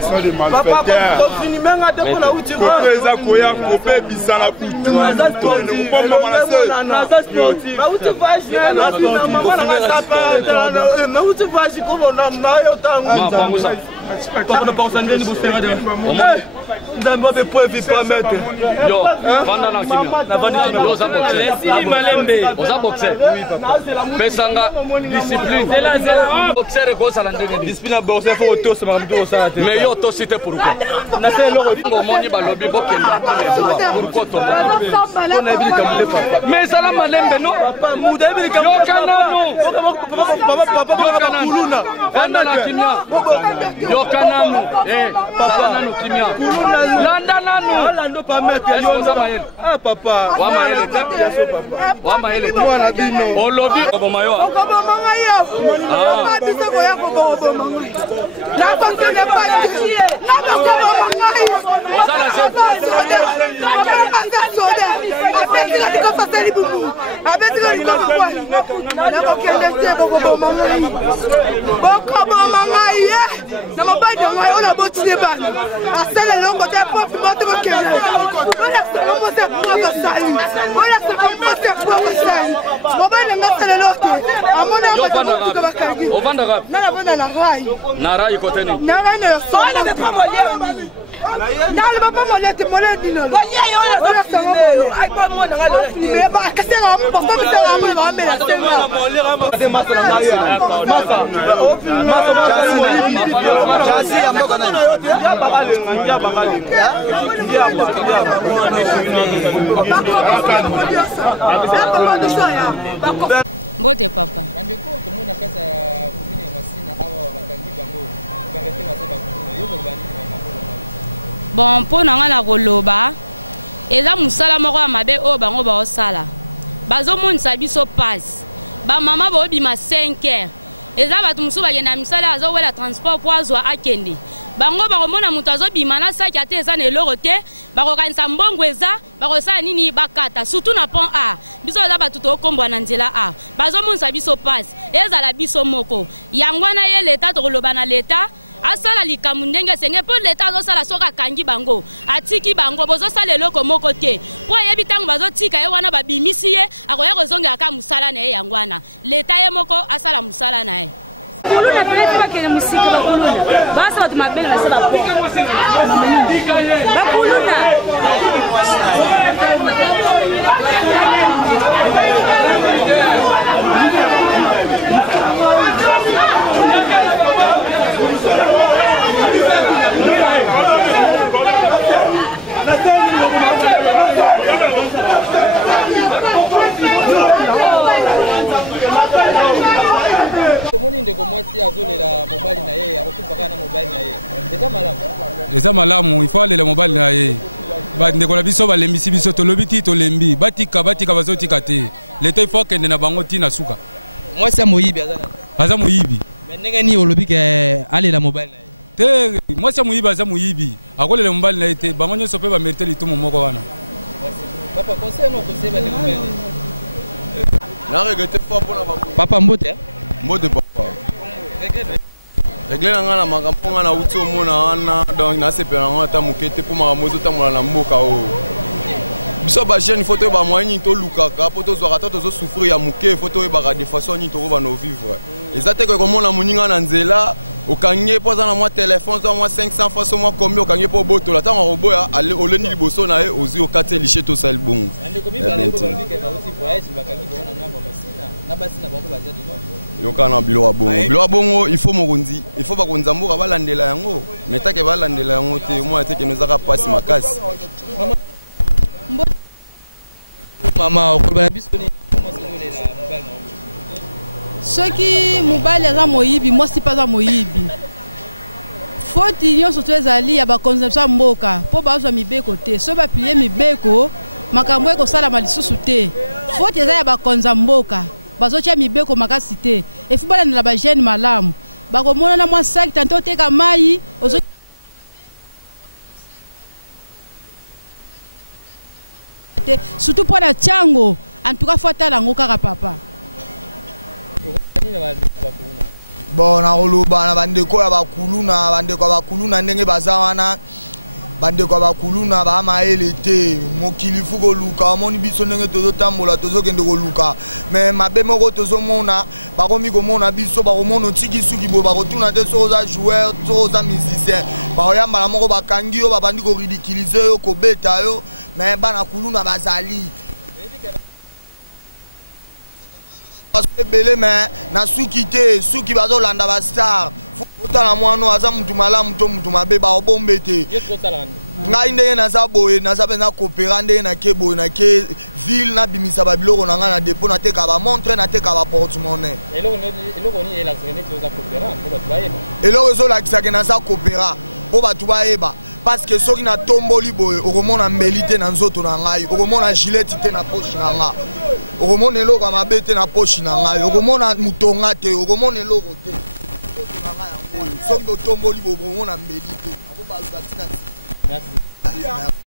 sont des malfaiteurs. Mais yo to cité pourquoi? Mais ça la malembe non? Mbote papa. Bon, pour nous na koloba, eza musala moko ya mabe o bango ba osala. Bazo monisa biso passe. Ba mama ba obima 5h. Eza batu musu ba yena misala azo wela transport po azwa akende. Bango ba komona mutu azo bima na saki ate eza na eloko te, ba kokanisa mbongo eza, ba kosala nini bakata, surtout na pont A. Biso eza batu to kombwa na nzela A. Bazo monisa biso passe. Eza la biso moko. Yangwana ye leta to koloba na leta. Asala likamu ndenge senge po leta azosala soka kangi bango atiki bango bozosala eloko moko te po yebi tango bazotika ye wana babimisi ye akoya kozonga aka musala na ye yangwana leta ye moko asala musala na ye kuluna peleti bakene musiki bakuluna basa batu mabele na sala bakuluna Eza malamu, il faut aller le mobile na ye. Ba ndekola biso ba lembisi biso to lobiti to lembi. Batika bazotika te. Leto il faut kende na bango tina suka. Moi c'est moyibi azana. Aza moyibi. Mais ndenge ni olobi ke aller la mobile na ye. Te, moi c'est moyibi aza moyibi. Akole le mobile na ye te. Bango nyoso pe ba mériter litumo moko wana. Papa conseil non conseil ba le mobile. Na regretter fort pour la papa mbote. Mbote papa. Régler na makambo na uti omona wana donc na sepela ngana ta mukete pour makamozo ta molana mboka o. Biso ba jeune photo ba moyen to lukaka poto zo rata to zo souffrir ya muke photo ba de façon ni to ba no vivre. Ezate ko komona muninga na nzela okangie poza na moi téléphone zo moi 500 fois so moi combien okangie po boto la tanga robo ya aller oleni liboso na e ozi okate liché to sel bon. Yokana bilo bongo il faut mokonzi il faut ba konzamboka balandela yango metake balandela yango te moi te ke nozaka passe makasi mama okobala biso ni soki mobali aza moyibi mwasi mpe aza moyibi foti nyonso to ezali ya baconception ya mboka mpo bazwa mibeko te soki baplie mibeko makambo ekosalama lisusu te foti eza ya bakonza mboka bazotia mibeko makasi te efu balandela bagene malamu bakomonana mwa saki tante oteka mai surtout mpo na tiango en tout cas fo atala yango kaka papa bon na koloba na bandeko ya bakuluna bandeko ya bakuluna ndenge baza wana bandeko ya bakuluna bamayele te mokili fu koluka omoni biso ndenge tozotambola tozokende koluka me mabe moko tozomona bakomi komona biso bakomona otiki suki boye bakotuna te soki oza joueur soki oza musicien bakoyambala moko bakangi yo babandi koridikilize yo kobeta yo me bana kuluna bazali ebele me na suki te suki bazolanda bastar otala mwana aza mutu malamu to mutu mabe baobombe te ngai ndenge naza boye naza mpenza kopera ndenge nake boye nake ville nabimisa babiloko na ngai na depo nateka bamontre nateka baportemonnaie eloko ezolakisaka naza kopera mpo bato bayeba parce que soki natomboli boye okomona mbeli te na nzoto na ngai okomona gileti te na poche na ngai okomona eloko ya mabe te na poche na ngai okomona mutonga te okomona eloko te soki botomboli boye okomona mbeli te akobaluka tina. Merci.